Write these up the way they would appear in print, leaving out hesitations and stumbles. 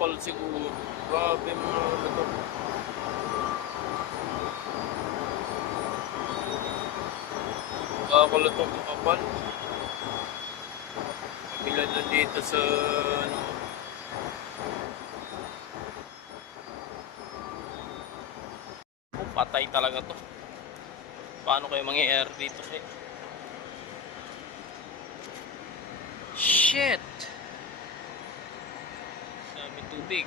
kapal siguro. Grabe mga ano to. Kakal itong kapal. Ilan lang dito sa ano. Oh, patay talaga to. Paano kayo mangyayari dito eh? Shit! Dami tubig.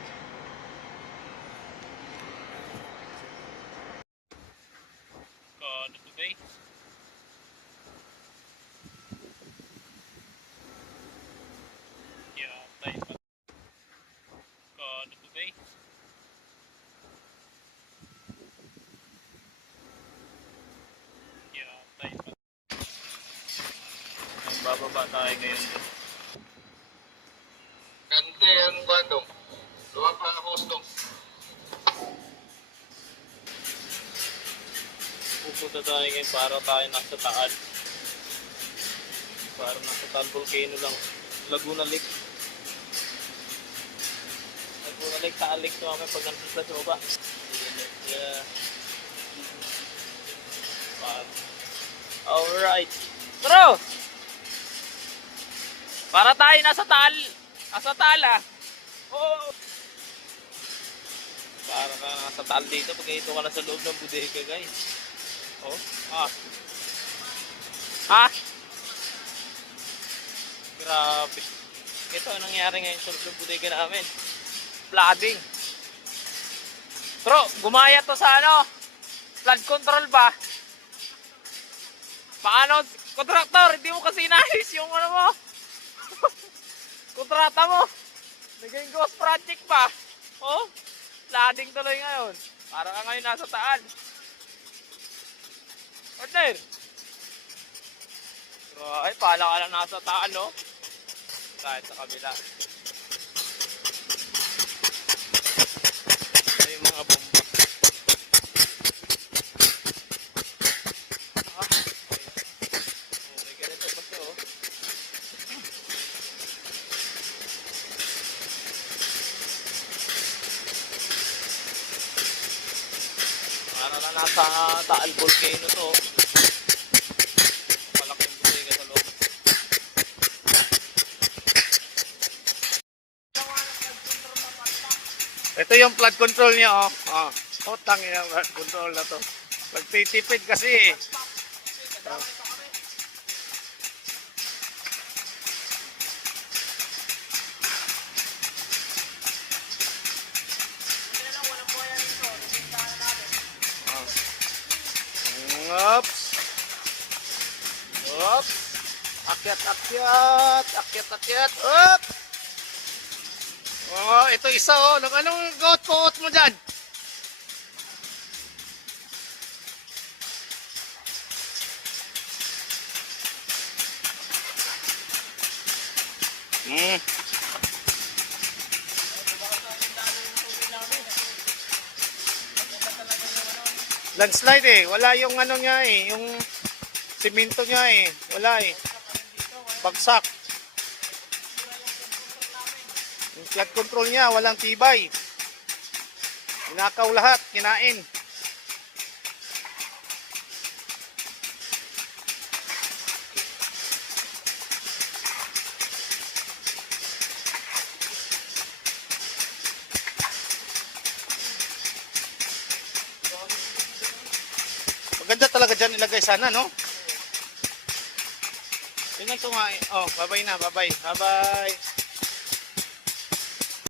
Kada tubig. Yeah, tayo pa. Kada tubig. Yeah, tayo pa. Bababa tayo ngayon. Kante ang bandong. Luwa pa hostong. Pupunta tayo ngayon para tayo nasa Taal. Para nasa Taal Volcano lang. Laguna Lake. Laguna Lake, Taal Lake to kami pag nandun sa baba. Yeah. Alright. Bro! Para tayo nasa Taal. Nasa Taal ah. Oh. Para ka nasa Taal dito pag ito ka na sa loob ng bodega guys. Oh. Ah. Ha? Grabe. Ito ang nangyari ngayon sa loob ng bodega namin. Flooding. Bro, gumaya to sa ano? Flood control ba? Paano? Kontraktor, hindi mo kasi inayos yung ano mo. Kontrata mo. Naging ghost project pa. Oh, flooding tuloy ngayon. Para ka ngayon nasa Taal. Partner. Ay, pala ka lang nasa Taal, no? Kahit sa kabila. Ito yung mga bomba. Okay, ganito pa siya, oh. Para na nasa Taal Volcano to. Malaking bodega sa loob. Ito yung flood control niya, oh. Oh, utang yung flood control na to. Pagtitipid kasi. Oh. Oops. Oops. Akyat. Oops. Oh, ito isa oh. Anong goat mo dyan? Landslide eh. Wala yung ano niya eh. Yung simento niya eh. Wala eh. Bagsak. Yung flood control niya, walang tibay. Inakaw lahat, kinain. Maganda talaga dyan ilagay sana, no? Yun ang tunga. Oh, bye-bye na, bye-bye. Bye-bye.